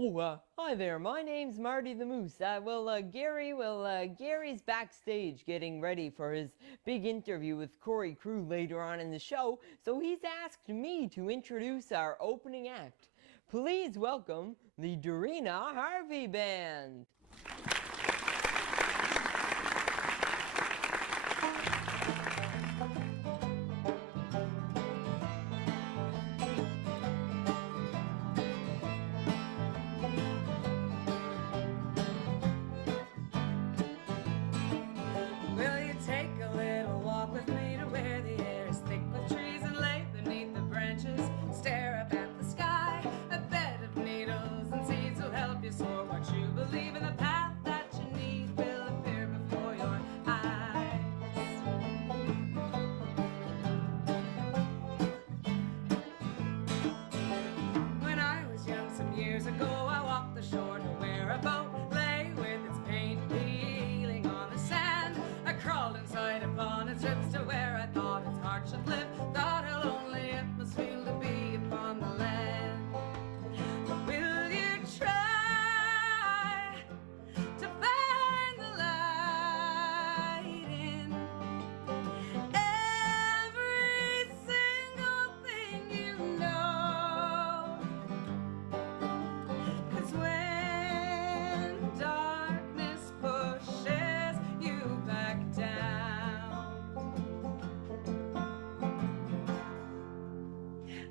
Hi there. My name's Marty the Moose. Gary's backstage getting ready for his big interview with Corey Crew later on in the show, so he's asked me to introduce our opening act. Please welcome the Dorina Harvey Band.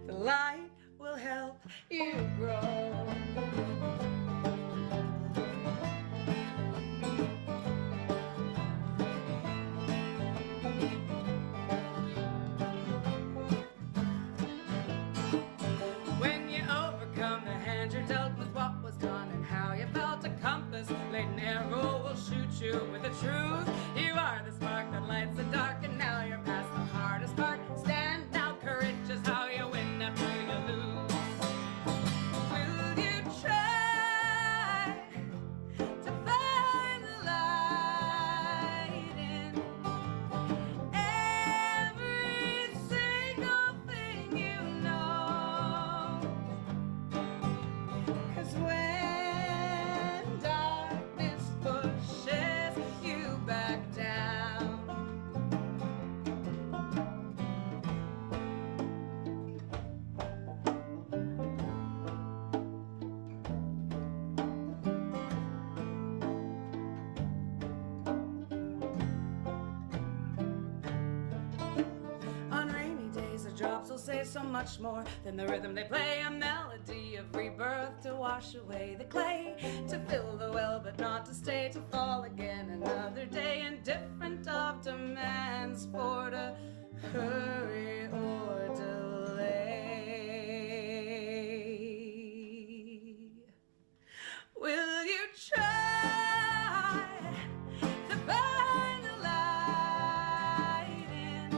Light will help you grow. When you overcome the hand you're dealt with what was done and how you felt, a compass laid an arrow will shoot you with the truth. You are the spark that lights the dark, and now you're past the hardest part. Stand now, courage is how you win. Drops will say so much more than the rhythm they play, a melody of rebirth to wash away the clay, to fill the well but not to stay, to fall again another day, indifferent of demands for to hurry or delay. Will you try to find the light in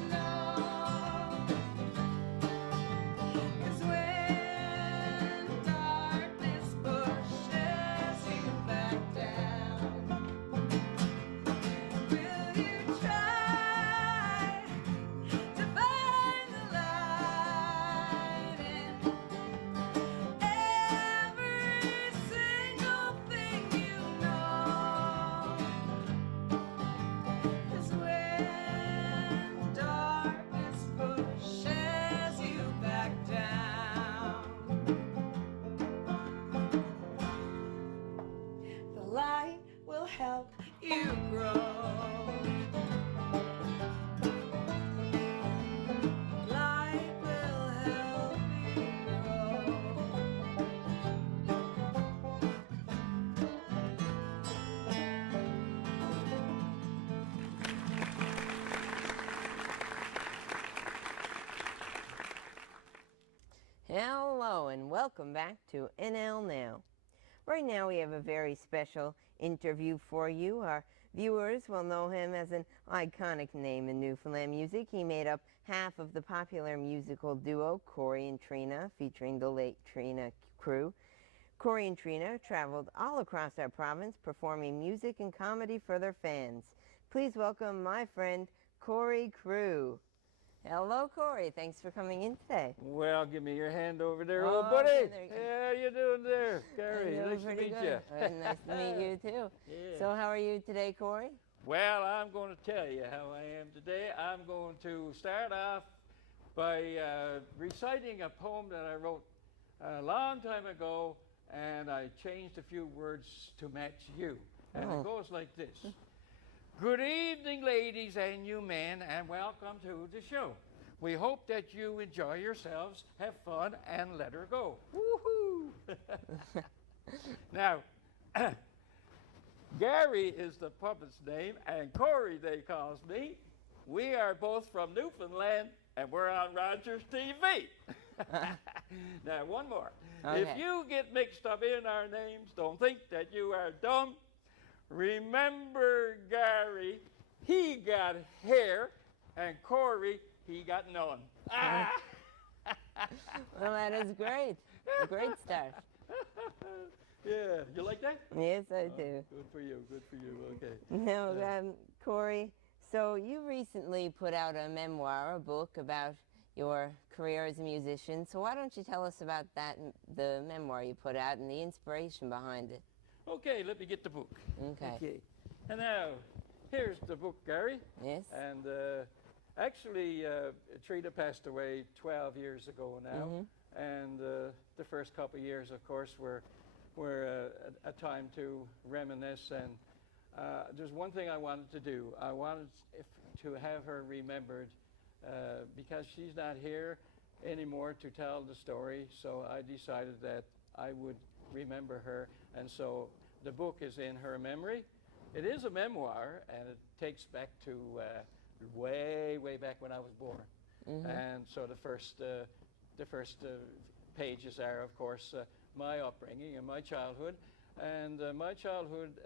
help you grow. Light will help you grow. Hello and welcome back to NL Now. Right now we have a very special interview for you. Our viewers will know him as an iconic name in Newfoundland music. He made up half of the popular musical duo Corey and Trina, featuring the late Trina Crew. Corey and Trina traveled all across our province performing music and comedy for their fans. Please welcome my friend Corey Crew. Hello, Corey. Thanks for coming in today. Well, give me your hand over there, Oh, old buddy. okay, there you go. Yeah, how you doing there, Gary? I'm doing Nice to pretty meet good. you. Nice to meet you too. Yeah. So how are you today, Corey? Well, I'm going to tell you how I am today. I'm going to start off by reciting a poem that I wrote a long time ago, and I changed a few words to match you. And it goes like this. Good evening, ladies and you men, and welcome to the show. We hope that you enjoy yourselves, have fun, and let her go. Woohoo! Now, Gary is the puppet's name, and Corey they calls me. We are both from Newfoundland, and we're on Rogers TV. Now, one more. Okay. If you get mixed up in our names, don't think that you are dumb. Remember Gary, he got hair, and Corey, he got none. Well, that is great. A great start. Yeah, you like that? Yes, I do. Good for you, okay. Now, Corey, so you recently put out a memoir, a book about your career as a musician. So why don't you tell us about that, the memoir you put out and the inspiration behind it? Okay, let me get the book. Okay. And now, here's the book, Gary. Yes. And actually, Trina passed away 12 years ago now. And the first couple of years, of course, were a time to reminisce. And there's one thing I wanted to do. I wanted to have her remembered because she's not here anymore to tell the story. So I decided that I would remember her. And so the book is in her memory. It is a memoir, and it takes back to way back when I was born. And so the first pages are, of course, my upbringing and my childhood. And my childhood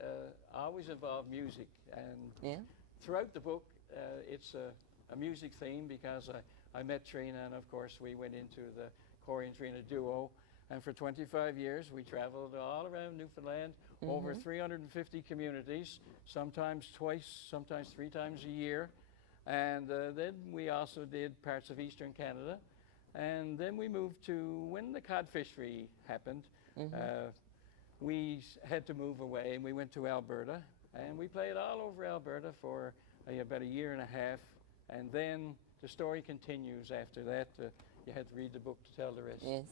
always involved music. And throughout the book, it's a music theme because I met Trina, and of course we went into the Corey and Trina duo. And for 25 years, we traveled all around Newfoundland, over 350 communities, sometimes twice, sometimes 3 times a year. And then we also did parts of Eastern Canada. And then we moved to, when the cod fishery happened, we had to move away, and we went to Alberta. And we played all over Alberta for about a year and a half. And then the story continues after that. You had to read the book to tell the rest. Yes.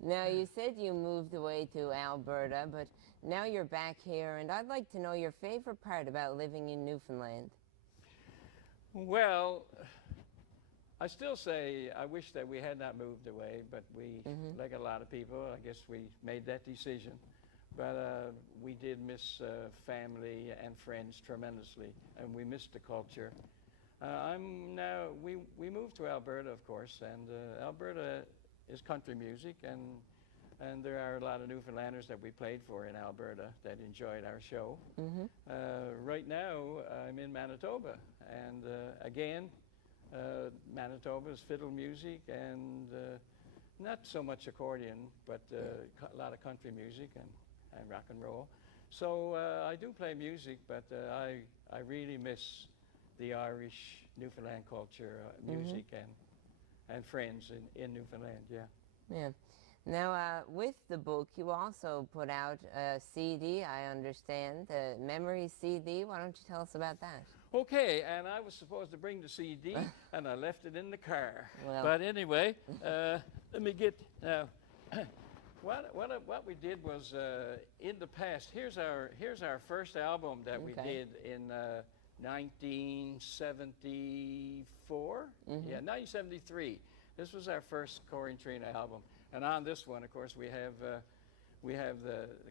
Now, you said you moved away to Alberta, but now you're back here, and I'd like to know your favorite part about living in Newfoundland. Well, I still say I wish that we had not moved away, but we, like a lot of people, I guess we made that decision. But we did miss family and friends tremendously, and we missed the culture. We moved to Alberta, of course, and Alberta is country music, and there are a lot of Newfoundlanders that we played for in Alberta that enjoyed our show. Right now, I'm in Manitoba, and again, Manitoba is fiddle music and not so much accordion, but a lot of country music and rock and roll. So I do play music, but I really miss the Irish Newfoundland culture, music and friends in Newfoundland, Yeah. Now, with the book, you also put out a CD, I understand, the Memories CD. Why don't you tell us about that? Okay, and I was supposed to bring the CD, and I left it in the car. Well. But anyway, let me get, now, what we did was, in the past, here's our first album that we did in 1974? Yeah, 1973. This was our first Corey and Trina album. And on this one, of course, we have the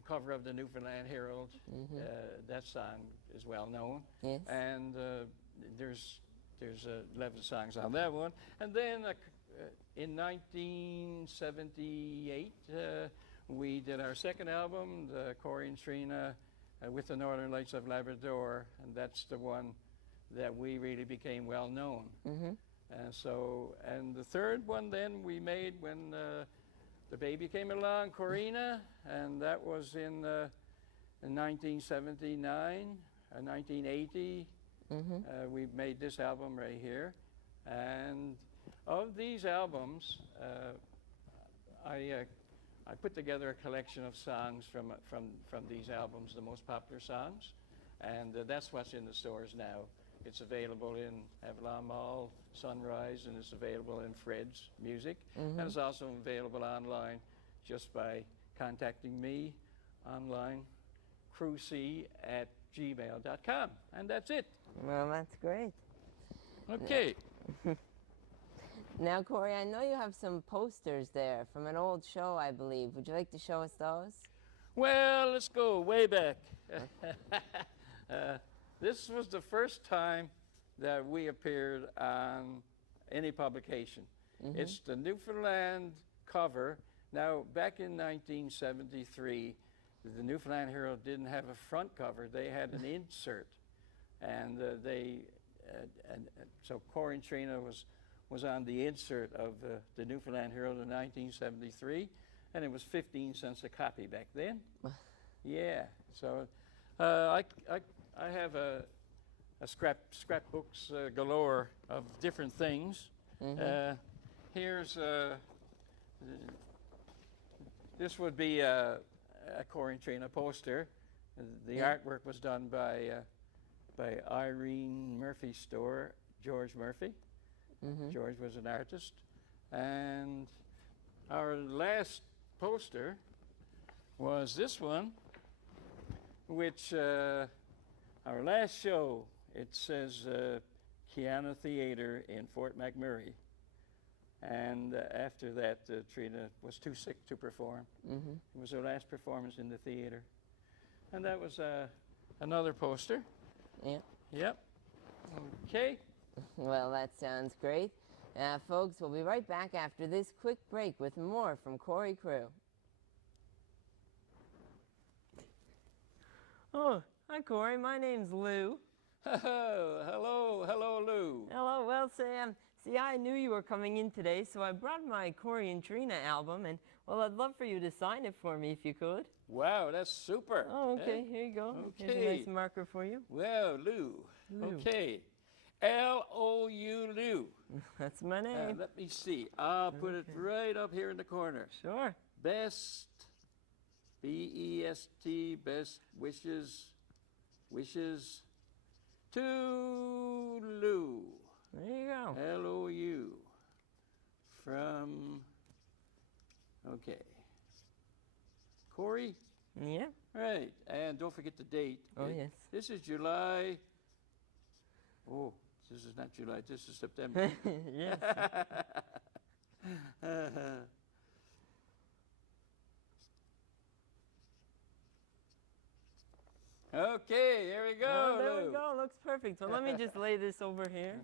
cover of the Newfoundland Herald. That song is well known. Yes. And there's 11 songs on that one. And then in 1978, we did our second album, the Corey and Trina with the Northern Lights of Labrador, and that's the one that we really became well known. And the third one then we made when the baby came along, Corina, and that was in 1979, 1980. We made this album right here. And of these albums, I put together a collection of songs from these albums, the most popular songs, and that's what's in the stores now. It's available in Avalon Mall, Sunrise, and it's available in Fred's Music. And it's also available online just by contacting me online, crewc@gmail.com, and that's it. Well, that's great. Okay. Now, Corey, I know you have some posters there from an old show, I believe. Would you like to show us those? Well, let's go way back. This was the first time that we appeared on any publication. It's the Newfoundland cover. Now, back in 1973, the Newfoundland Herald didn't have a front cover. They had an insert. And so Corey and Trina was on the insert of the Newfoundland Herald in 1973, and it was 15 cents a copy back then. Yeah, so I have a scrapbooks galore of different things. Here's this would be a Corey and Trina poster. The artwork was done by Irene Murphy's store, George Murphy. George was an artist. And our last poster was this one, which our last show, it says Kiana Theater in Fort McMurray. And after that, Trina was too sick to perform. It was her last performance in the theater. And that was another poster. Yeah. Yep. Okay. Well, that sounds great. Folks, we'll be right back after this quick break with more from Corey Crew. Oh, hi, Corey. My name's Lou. Hello, Lou. Hello. Well, Sam, see, I knew you were coming in today, so I brought my Corey and Trina album, and, well, I'd love for you to sign it for me if you could. Wow, that's super. Oh, okay. Here you go. Okay. Here's a nice marker for you. Well, Lou. Okay. L-O-U, Lou. That's my name. Let me see. I'll put it right up here in the corner. Sure. Best, B-E-S-T, best wishes to Lou. There you go. L-O-U. From, okay. Corey? Yeah. Right. And don't forget the date. Oh, yes. This is July. Oh, this is not July. This is September. Yes. Okay, here we go. Oh, there Lou. we go. Looks perfect. So let me just lay this over here.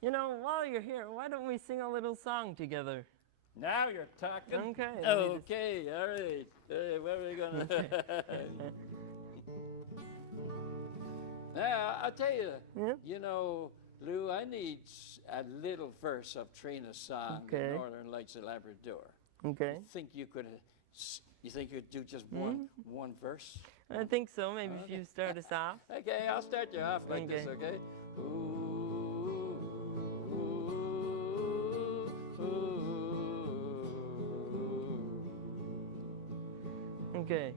You know, while you're here, why don't we sing a little song together? Now you're talking. Okay. Okay, all right. What are we going to... Now, I'll tell you, you know, Lou, I need a little verse of Trina's song, The Northern Lights of Labrador. Okay. You think you'd do just one verse? I think so. Maybe if you start us off. Okay, I'll start you off like this, okay? Ooh, ooh, ooh. Okay.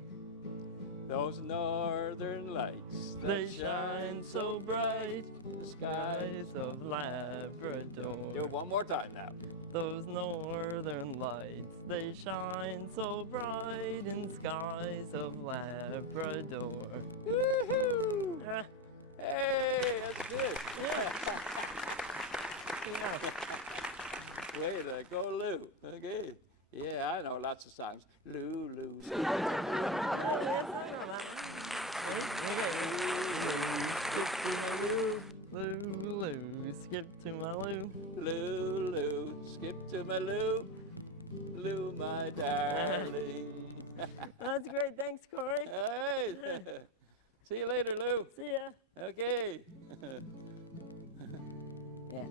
Those northern lights, they shine so bright, the skies of Labrador. Do it one more time now. Those northern lights, they shine so bright in skies of Labrador. Woohoo! Hey, that's good. Yeah. Way to go, Lou. Okay. Yeah, I know lots of songs. Lou, Lou, Lou. Oh, yes, I know that. Lou, skip to my Lou. Lou, Lou, skip to my Lou. Lou, my darling. That's great. Thanks, Corey. All right. See you later, Lou. See ya. Okay. Yeah.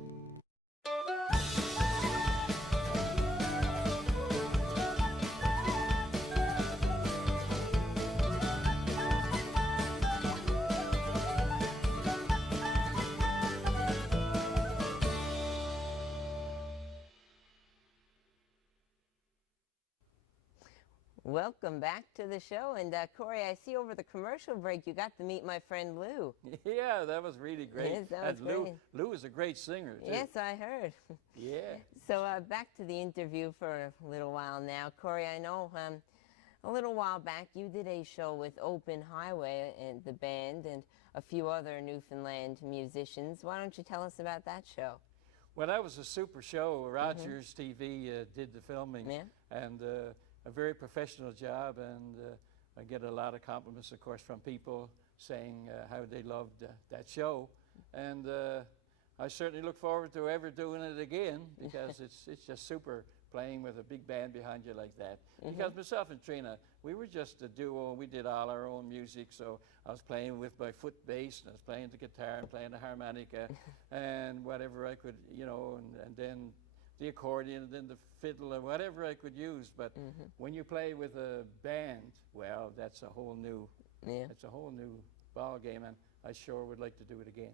Welcome back to the show. And Corey, I see over the commercial break you got to meet my friend Lou. Yeah, that was really great. Yes, that was great. Lou is a great singer, too. Yes, I heard. Yeah. So back to the interview for a little while now. Corey, I know a little while back you did a show with Open Highway and the band and a few other Newfoundland musicians. Why don't you tell us about that show? Well, that was a super show. Rogers TV did the filming, and a very professional job, and I get a lot of compliments, of course, from people saying how they loved that show, and I certainly look forward to ever doing it again, because it's just super playing with a big band behind you like that. Because myself and Trina, we were just a duo, and we did all our own music, so I was playing with my foot bass, and I was playing the guitar and playing the harmonica, and whatever I could, you know, and then the accordion, and then the fiddle, or whatever I could use. But when you play with a band, well, that's a whole new, it's a whole new ball game, and I sure would like to do it again.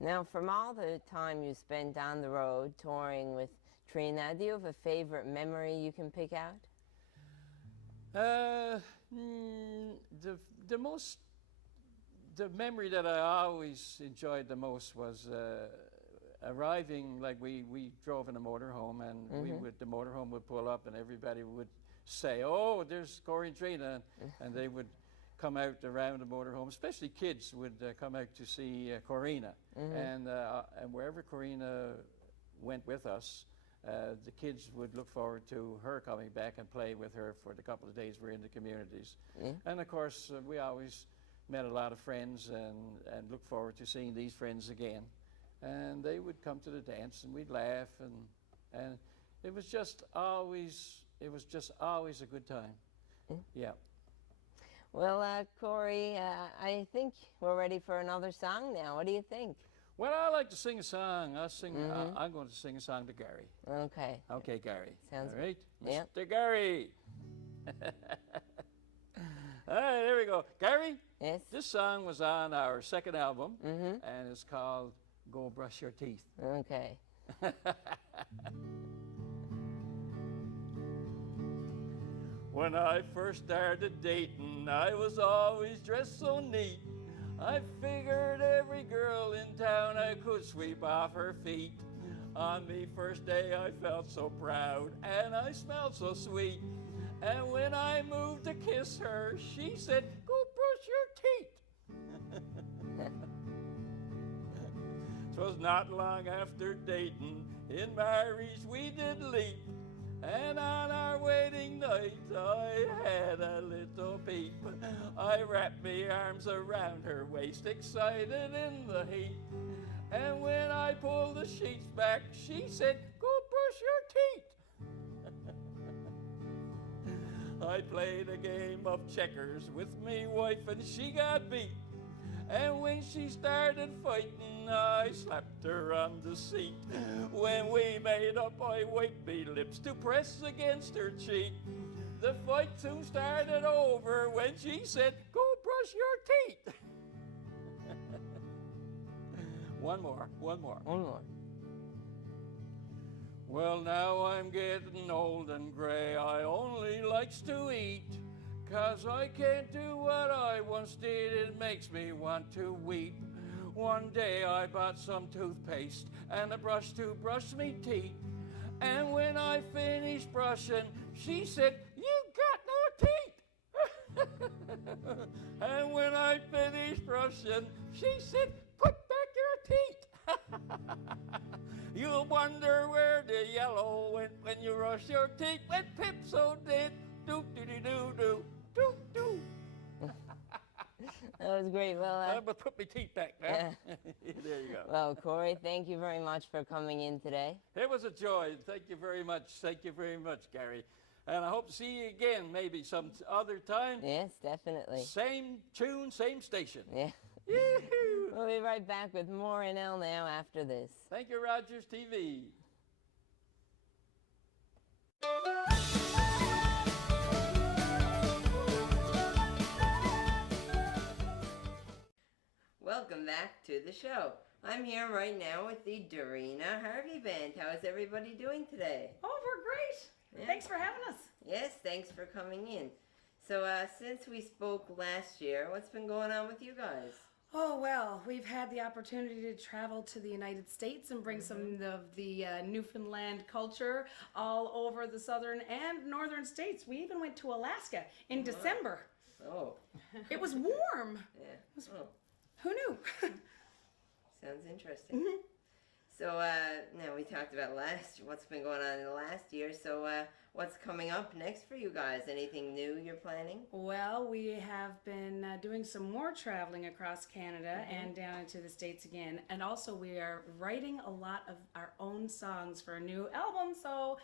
Now, from all the time you spent on the road touring with Trina, do you have a favorite memory you can pick out? The memory that I always enjoyed the most was arriving. Like we drove in a motorhome, and the motorhome would pull up, and everybody would say, "Oh, there's Corey and Trina," and they would come out around the motorhome. Especially kids would come out to see Corina, and wherever Corina went with us, the kids would look forward to her coming back and play with her for the couple of days we're in the communities. And of course, we always met a lot of friends, and look forward to seeing these friends again. And they would come to the dance, and we'd laugh, and it was just always a good time. Yeah. Well, Corey, I think we're ready for another song now. What do you think? Well, I like to sing a song. I'm going to sing a song to Gary. Okay. Okay, Gary. Sounds all right. good. Yep. Mr. Gary. All right, there we go. Gary? Yes? This song was on our second album, and it's called Go Brush Your Teeth. Okay. When I first started dating, I was always dressed so neat. I figured every girl in town I could sweep off her feet. On me first day I felt so proud, and I smelled so sweet. And when I moved to kiss her, she said, "Go brush your teeth." 'Twas not long after dating, in marriage we did leap. And on our wedding night, I had a little peep. I wrapped me arms around her waist, excited in the heat. And when I pulled the sheets back, she said, "Go brush your teeth." I played a game of checkers with me wife, and she got beat. And when she started fighting, I slapped her on the seat. When we made up, I wiped me lips to press against her cheek. The fight soon started over when she said, "Go brush your teeth." One more. Well, now I'm getting old and gray. I only likes to eat. 'Cause I can't do what I once did, it makes me want to weep. One day I bought some toothpaste and a brush to brush me teeth. And when I finished brushing, she said, "You got no teeth." And when I finished brushing, she said, "Put back your teeth." You'll wonder where the yellow went when you brush your teeth, when Pipso did do-do-do-do-do. That was great. Well, but put my teeth back now. There you go. Well, Corey, thank you very much for coming in today. It was a joy. Thank you very much. Thank you very much, Gary. And I hope to see you again, maybe some other time. Yes, definitely. Same tune, same station. Yeah. Yoo-hoo. We'll be right back with more NL Now after this. Thank you, Rogers TV. Welcome back to the show. I'm here right now with the Dorina Harvey Band. How is everybody doing today? Oh, we're great. Yeah. Thanks for having us. Yes, thanks for coming in. So since we spoke last year, what's been going on with you guys? Oh, well, we've had the opportunity to travel to the United States and bring some of the Newfoundland culture all over the southern and northern states. We even went to Alaska in December. Oh. It was warm. Yeah. Who knew? Sounds interesting. So now we talked about what's been going on in the last year. So what's coming up next for you guys? Anything new you're planning? Well, we have been doing some more traveling across Canada and down into the States again. And also we are writing a lot of our own songs for a new album. So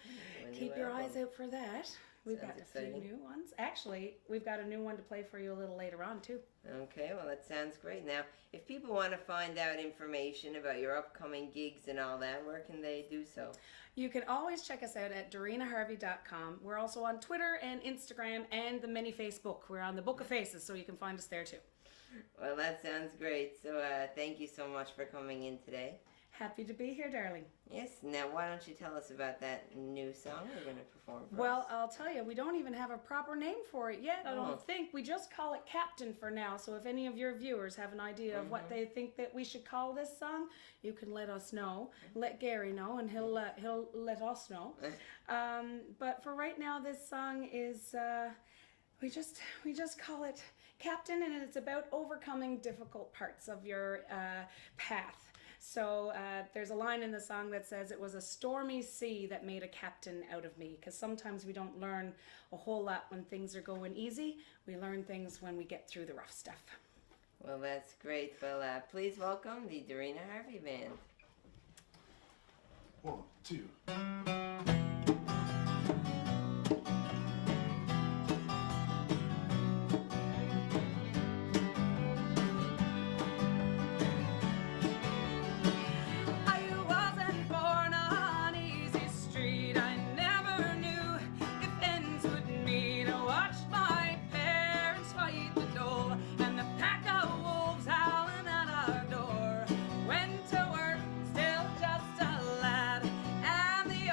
keep your eyes out for that. We've got a few new ones. Actually, we've got a new one to play for you a little later on, too. Okay, well, that sounds great. Now, if people want to find out information about your upcoming gigs and all that, where can they do so? You can always check us out at DarinaHarvey.com. We're also on Twitter and Instagram and the mini Facebook. We're on the Book of Faces, so you can find us there, too. Well, that sounds great. So thank you so much for coming in today. Happy to be here, darling. Yes. Now, why don't you tell us about that new song we're going to perform for Well, us? I'll tell you, we don't even have a proper name for it yet, I don't think. We just call it Captain for now. So if any of your viewers have an idea of what they think that we should call this song, you can let us know. Let Gary know, and he'll let us know. But for right now, this song is we just call it Captain, and it's about overcoming difficult parts of your path. So there's a line in the song that says, "It was a stormy sea that made a captain out of me." Because sometimes we don't learn a whole lot when things are going easy. We learn things when we get through the rough stuff. Well, that's great. Well, please welcome the Darina Harvey Band. 1, 2. Went to work, still just a lad, and the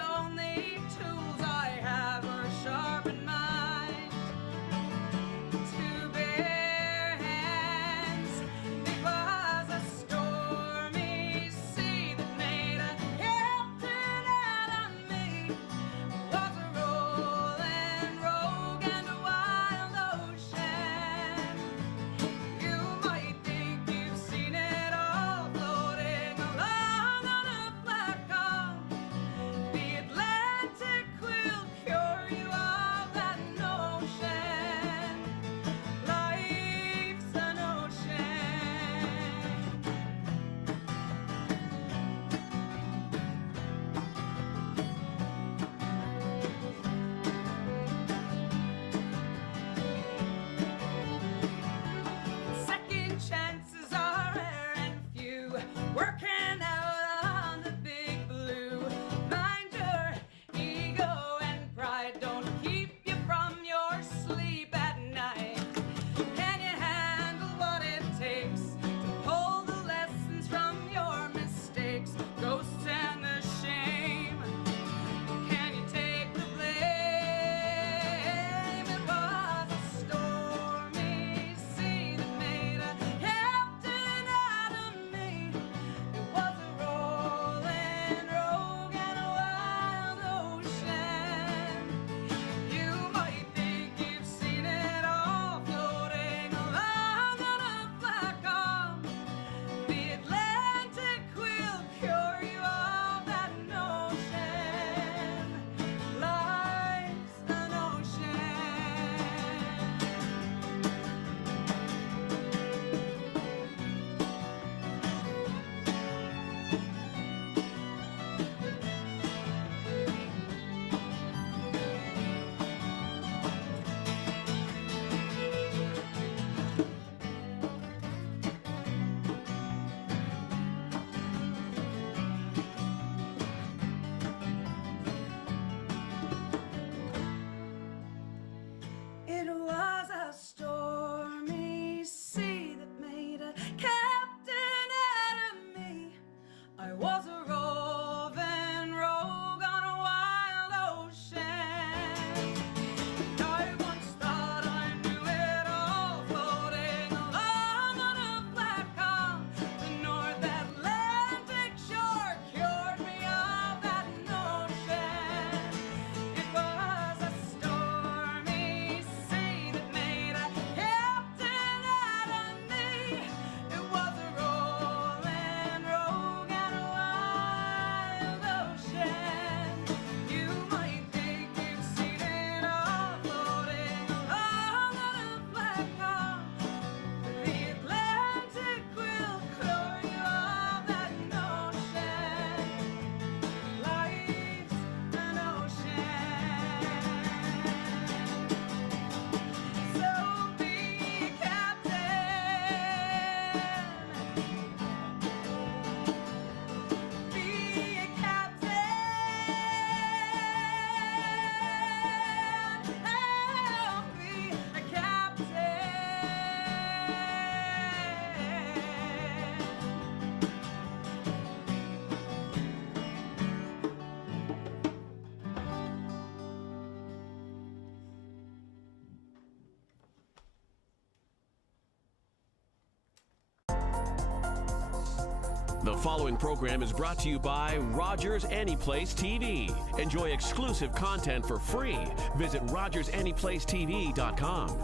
The following program is brought to you by Rogers Anyplace TV. Enjoy exclusive content for free. Visit RogersAnyplaceTV.com.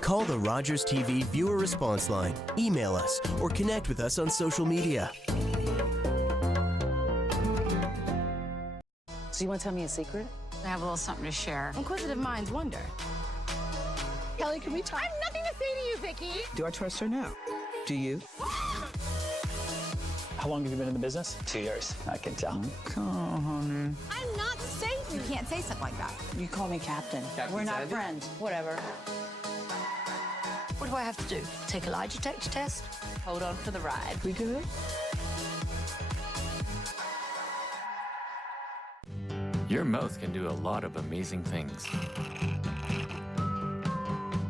Call the Rogers TV viewer response line, email us, or connect with us on social media. So you want to tell me a secret? I have a little something to share. Inquisitive minds wonder. Kelly, can we talk? I have nothing to say to you, Vicky. Do I trust her now? Do you? How long have you been in the business? 2 years. I can tell. Come on, honey. I'm not Satan. You can't say something like that. You call me Captain. We're not friends. Whatever. What do I have to do? Take a lie detector test? Hold on for the ride. We good? Your mouth can do a lot of amazing things.